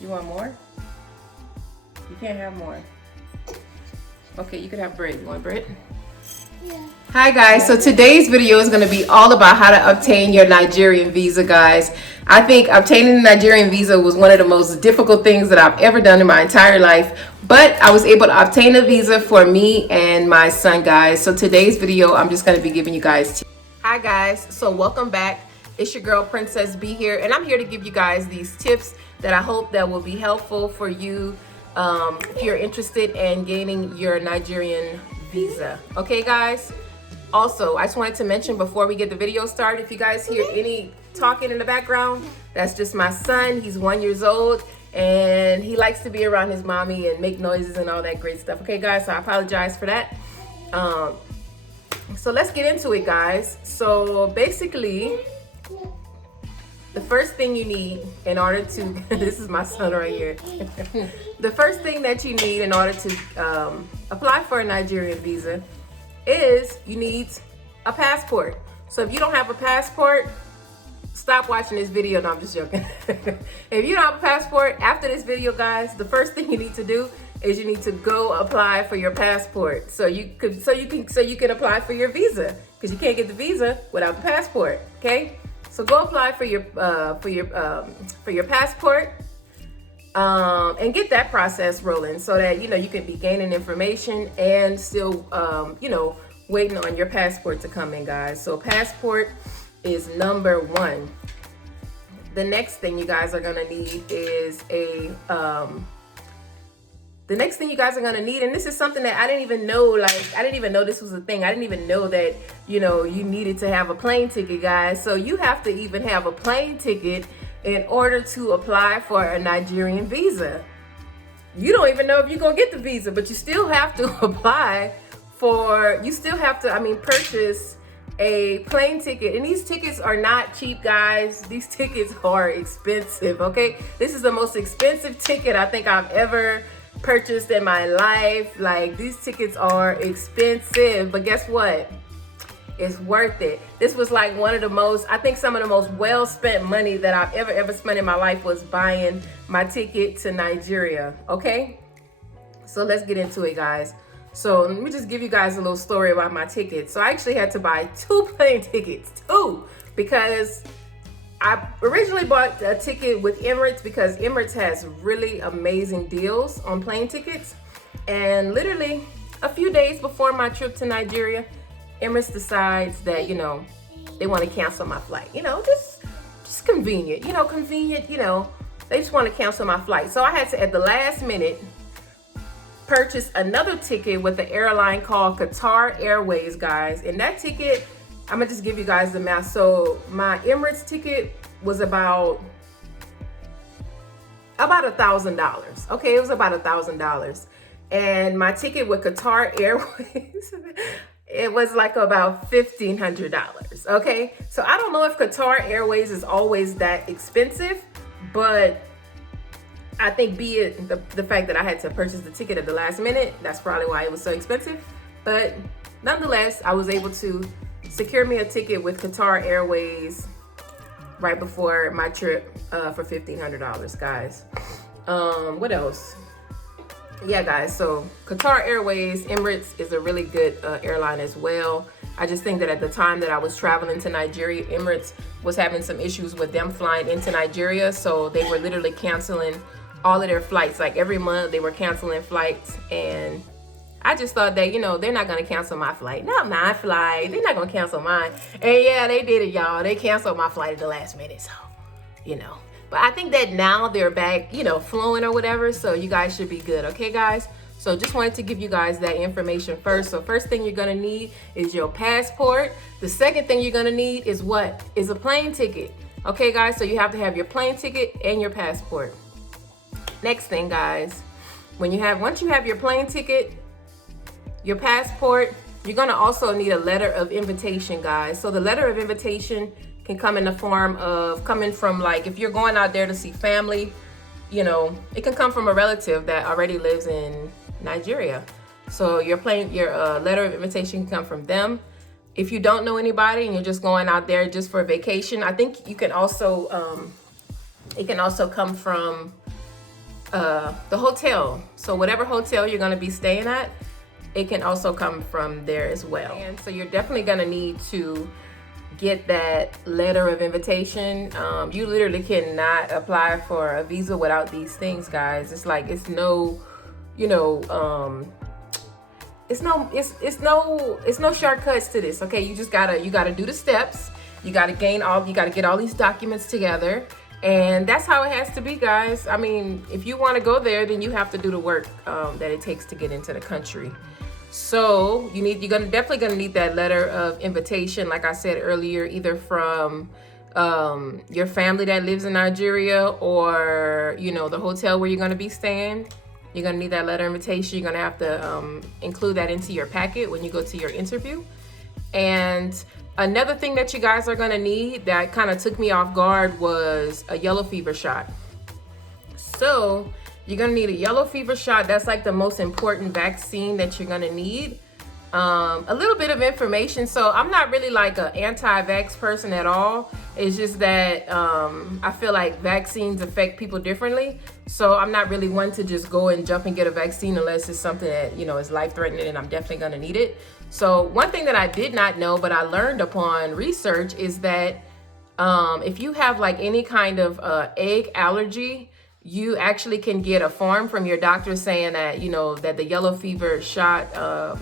You want more? You can't have more. Okay, you can have bread. You want bread? Yeah. Hi guys, so today's video is going to be all about how to obtain your Nigerian visa, guys. I think obtaining the Nigerian visa was one of the most difficult things that I've ever done in my entire life, but I was able to obtain a visa for me and my son, guys. So today's video, I'm just going to be giving you guys tips. Hi guys, so welcome back. It's your girl Princess B here, and I'm here to give you guys these tips that I hope that will be helpful for you if you're interested in gaining your Nigerian visa. Okay guys? Also, I just wanted to mention before we get the video started, if you guys hear any talking in the background, that's just my son. He's 1 year old and he likes to be around his mommy and make noises and all that great stuff. Okay guys, so I apologize for that. So let's get into it, guys. So basically, the first thing you need in order to, this is my son right here. The first thing that you need in order to apply for a Nigerian visa is you need a passport. So if you don't have a passport, stop watching this video. No, I'm just joking. If you don't have a passport, after this video, guys, the first thing you need to do is you need to go apply for your passport so you can apply for your visa, because you can't get the visa without the passport. Okay, so go apply for your passport and get that process rolling so that you can be gaining information and still waiting on your passport to come in, guys. So passport is number one. The next thing you guys are gonna need is and this is something that I didn't even know, I didn't even know this was a thing. I didn't even know that, you needed to have a plane ticket, guys. So you have to even have a plane ticket in order to apply for a Nigerian visa. You don't even know if you're gonna get the visa, but you still have to purchase a plane ticket. And these tickets are not cheap, guys. These tickets are expensive, okay? This is the most expensive ticket I think I've ever purchased in my life. Like, these tickets are expensive, but guess what? It's worth it. This was like some of the most well spent money that I've ever spent in my life was buying my ticket to Nigeria, okay? So let's get into it, guys. So let me just give you guys a little story about my ticket. So I actually had to buy 2 plane tickets, because I originally bought a ticket with Emirates because Emirates has really amazing deals on plane tickets. And literally a few days before my trip to Nigeria, Emirates decides that, they want to cancel my flight. Just convenient, they just want to cancel my flight. So I had to, at the last minute, purchase another ticket with the airline called Qatar Airways, guys. And that ticket, I'm gonna just give you guys the math. So my Emirates ticket was about $1,000. Okay, it was about $1,000. And my ticket with Qatar Airways, it was like about $1,500. Okay, so I don't know if Qatar Airways is always that expensive, but I think the fact that I had to purchase the ticket at the last minute, that's probably why it was so expensive. But nonetheless, I was able to secure me a ticket with Qatar Airways right before my trip for $1,500, guys. What else? Yeah, guys, so Qatar Airways, Emirates is a really good airline as well. I just think that at the time that I was traveling to Nigeria, Emirates was having some issues with them flying into Nigeria. So they were literally canceling all of their flights. Like every month they were canceling flights. And I just thought that, they're not going to cancel my flight. Not my flight. They're not going to cancel mine. And yeah, they did it, y'all. They canceled my flight at the last minute. So, But I think that now they're back, flowing or whatever. So you guys should be good. Okay, guys? So just wanted to give you guys that information first. So first thing you're going to need is your passport. The second thing you're going to need is what? Is a plane ticket. Okay, guys? So you have to have your plane ticket and your passport. Next thing, guys, once you have your plane ticket, your passport, you're going to also need a letter of invitation, guys. So the letter of invitation can come in the form of coming from, like, if you're going out there to see family, it can come from a relative that already lives in Nigeria. So your letter of invitation can come from them. If you don't know anybody and you're just going out there just for vacation, I think you can also, it can also come from the hotel. So whatever hotel you're going to be staying at, it can also come from there as well. And so you're definitely going to need to get that letter of invitation. You literally cannot apply for a visa without these things, guys. It's like, it's no, you know, it's no shortcuts to this. Okay, you just gotta do the steps. You gotta get all these documents together, and that's how it has to be, guys. I mean, if you want to go there, then you have to do the work that it takes to get into the country. So you're definitely gonna need that letter of invitation, like I said earlier, either from your family that lives in Nigeria, or you know, the hotel where you're gonna be staying. You're gonna need that letter of invitation. You're gonna have to include that into your packet when you go to your interview. And another thing that you guys are gonna need that kind of took me off guard was a yellow fever shot. So you're gonna need a yellow fever shot. That's like the most important vaccine that you're gonna need. A little bit of information. So I'm not really like an anti-vax person at all. It's just that I feel like vaccines affect people differently. So I'm not really one to just go and jump and get a vaccine unless it's something that, you know, is life-threatening and I'm definitely gonna need it. So one thing that I did not know, but I learned upon research, is that if you have like any kind of egg allergy, you actually can get a form from your doctor saying that, you know, that the yellow fever shot,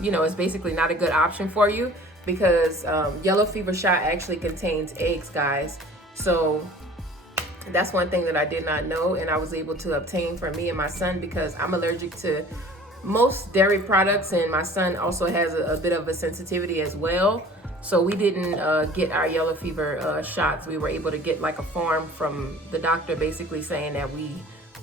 you know, is basically not a good option for you, because yellow fever shot actually contains eggs, guys. So that's one thing that I did not know, and I was able to obtain for me and my son, because I'm allergic to most dairy products, and my son also has a bit of a sensitivity as well. So we didn't get our yellow fever shots. We were able to get like a form from the doctor basically saying that we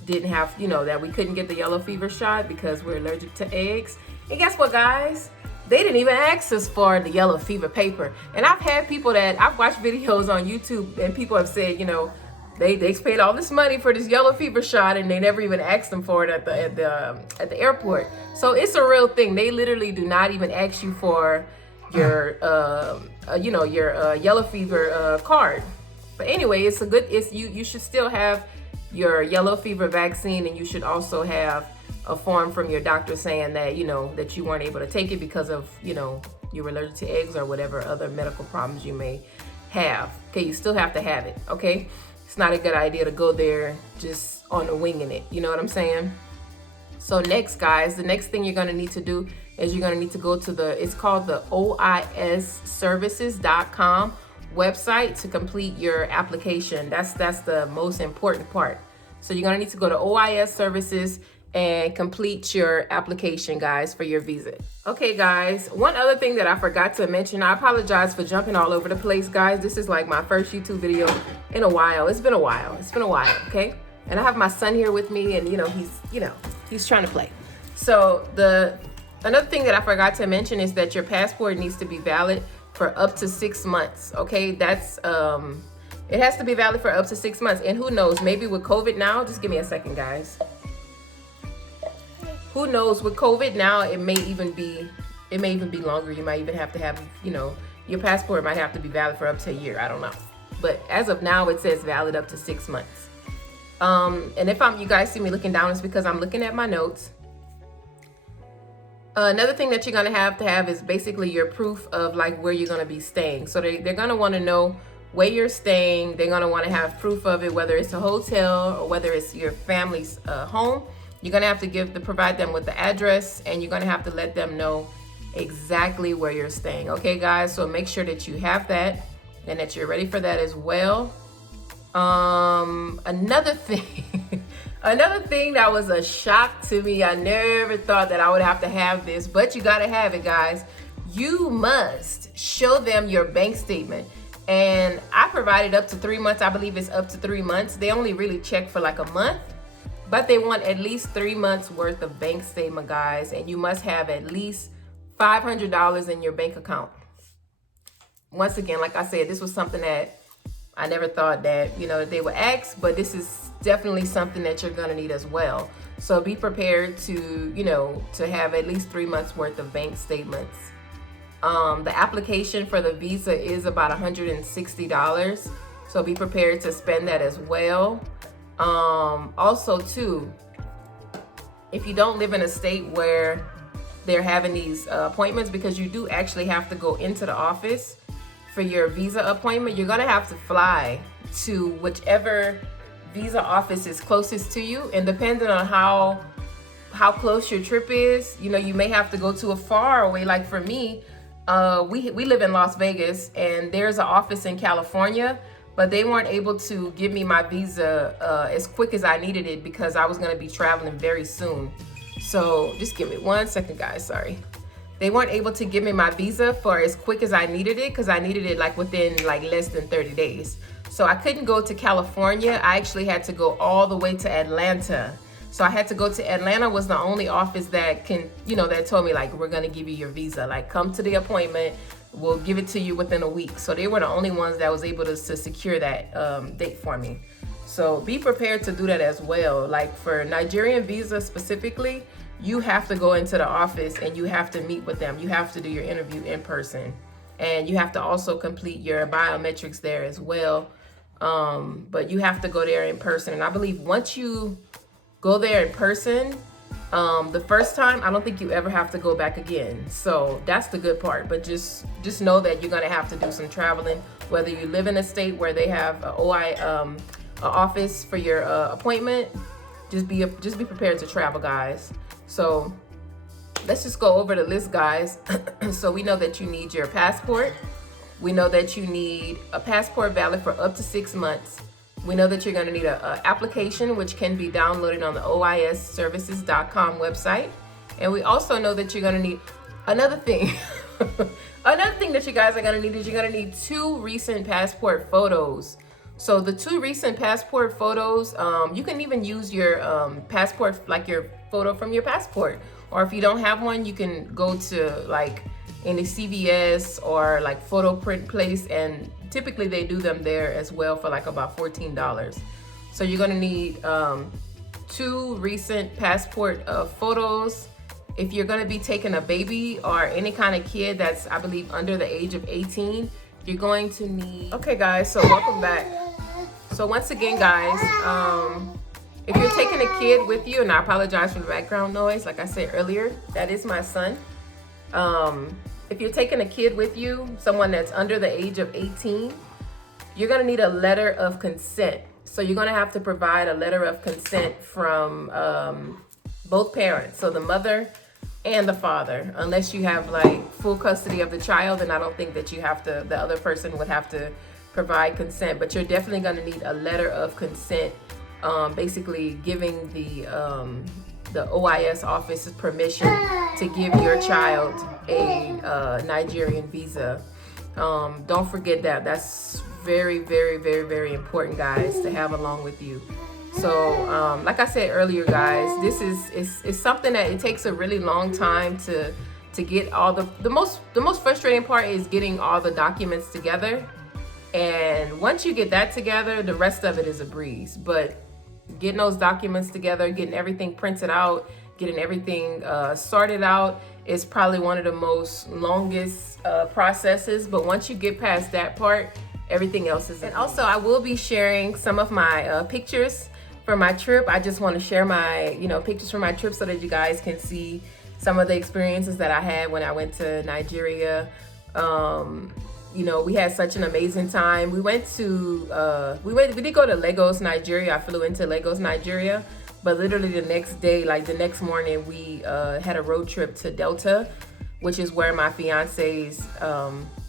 didn't have, you know, that we couldn't get the yellow fever shot because we're allergic to eggs. And guess what, guys? They didn't even ask us for the yellow fever paper. And I've had people that I've watched videos on YouTube, and people have said, you know, they paid all this money for this yellow fever shot, and they never even asked them for it at the airport. So it's a real thing. They literally do not even ask you for your you know, your yellow fever card. But anyway, you should still have your yellow fever vaccine, and you should also have a form from your doctor saying that, you know, that you weren't able to take it because of, you know, you were allergic to eggs or whatever other medical problems you may have. Okay, you still have to have it. Okay, it's not a good idea to go there just on a winging it. You know what I'm saying? So next, guys, the next thing you're going to need to do is you're going to need to go to it's called the oisservices.com website to complete your application. That's the most important part. So you're going to need to go to OIS Services and complete your application, guys, for your visa. Okay, guys, one other thing that I forgot to mention, I apologize for jumping all over the place, guys. This is like my first YouTube video in a while. It's been a while, okay? And I have my son here with me, and, you know, he's trying to play. So another thing that I forgot to mention is that your passport needs to be valid for up to 6 months, okay? That's, it has to be valid for up to 6 months. And who knows, maybe with COVID now, just give me a second, guys. Who knows, with COVID now, it may even be longer. You might even have to have, you know, your passport might have to be valid for up to a year. I don't know. But as of now, it says valid up to 6 months. And if you guys see me looking down, it's because I'm looking at my notes. Another thing that you're gonna have to have is basically your proof of like where you're gonna be staying. So they're gonna want to know where you're staying. They're gonna want to have proof of it, whether it's a hotel or whether it's your family's home. You're gonna have to provide them with the address, and you're gonna have to let them know exactly where you're staying. Okay, guys, so make sure that you have that and that you're ready for that as well. Another thing that was a shock to me, I never thought that I would have to have this, but you gotta have it, guys. You must show them your bank statement. And I provided up to 3 months. I believe it's up to 3 months. They only really check for like a month, but they want at least 3 months worth of bank statement, guys. And you must have at least $500 in your bank account. Once again, like I said, this was something that I never thought that, you know, they would ask, but this is definitely something that you're gonna need as well. So be prepared to, you know, to have at least 3 months worth of bank statements. The application for the visa is about $160. So be prepared to spend that as well. Also too, if you don't live in a state where they're having these appointments, because you do actually have to go into the office for your visa appointment, you're gonna have to fly to whichever visa office is closest to you. And depending on how close your trip is, you know, you may have to go to a far away. Like for me, we live in Las Vegas, and there's an office in California, but they weren't able to give me my visa as quick as I needed it because I was gonna be traveling very soon. So just give me 1 second, guys, sorry. They weren't able to give me my visa for as quick as I needed it, because I needed it like within like less than 30 days. So I couldn't go to California. I actually had to go all the way to Atlanta. So I had to go to Atlanta, was the only office that can, you know, that told me like, we're gonna give you your visa. Like, come to the appointment, we'll give it to you within a week. So they were the only ones that was able to secure that date for me. So be prepared to do that as well. Like for Nigerian visa specifically, you have to go into the office and you have to meet with them. You have to do your interview in person. And you have to also complete your biometrics there as well. But you have to go there in person. And I believe once you go there in person, the first time, I don't think you ever have to go back again. So that's the good part. But just know that you're gonna have to do some traveling, whether you live in a state where they have a office for your appointment. Just be prepared to travel, guys. So let's just go over the list, guys. So we know that you need your passport. We know that you need a passport valid for up to 6 months. We know that you're going to need an application, which can be downloaded on the oisservices.com website. And we also know that you're going to need another thing. Another thing that you guys are going to need is you're going to need 2 recent passport photos. So the 2 recent passport photos, you can even use your passport, like your photo from your passport. Or if you don't have one, you can go to like any CVS or like photo print place, and typically they do them there as well for like about $14. So you're gonna need 2 recent passport photos. If you're gonna be taking a baby or any kind of kid that's, I believe, under the age of 18, you're going to need... Okay guys, so welcome back. So once again, guys, if you're taking a kid with you, and I apologize for the background noise, like I said earlier, that is my son. If you're taking a kid with you, someone that's under the age of 18, you're gonna need a letter of consent. So you're gonna have to provide a letter of consent from both parents, so the mother and the father, unless you have like full custody of the child, and I don't think that you have to, the other person would have to provide consent, but you're definitely gonna need a letter of consent, basically giving the OIS office permission to give your child a Nigerian visa. Don't forget that. That's very, very, very, very important, guys, to have along with you. So like I said earlier, guys, this is something that it takes a really long time to get all the most frustrating part is getting all the documents together. And once you get that together, the rest of it is a breeze. But getting those documents together, getting everything printed out, getting everything sorted out is probably one of the most longest processes. But once you get past that part, everything else is. And also, I will be sharing some of my pictures for my trip. I just want to share my, pictures from my trip so that you guys can see some of the experiences that I had when I went to Nigeria. We had such an amazing time. We went to, we did go to Lagos, Nigeria. I flew into Lagos, Nigeria, but literally the next day, like the next morning, we had a road trip to Delta, which is where my fiance's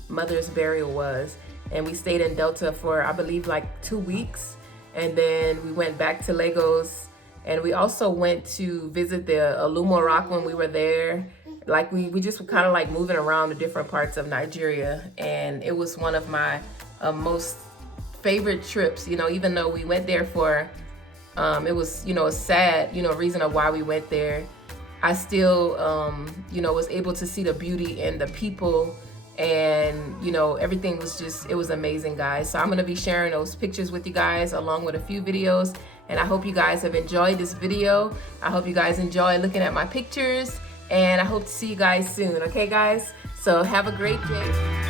mother's burial was. And we stayed in Delta for, I believe, like 2 weeks. And then we went back to Lagos, and we also went to visit the Alumo Rock when we were there. Like we just were kind of like moving around the different parts of Nigeria, and it was one of my most favorite trips, even though we went there for, it was, a sad, reason of why we went there. I still, was able to see the beauty in the people, and, everything was just, it was amazing, guys. So I'm going to be sharing those pictures with you guys along with a few videos, and I hope you guys have enjoyed this video. I hope you guys enjoy looking at my pictures. And I hope to see you guys soon, okay guys? So have a great day.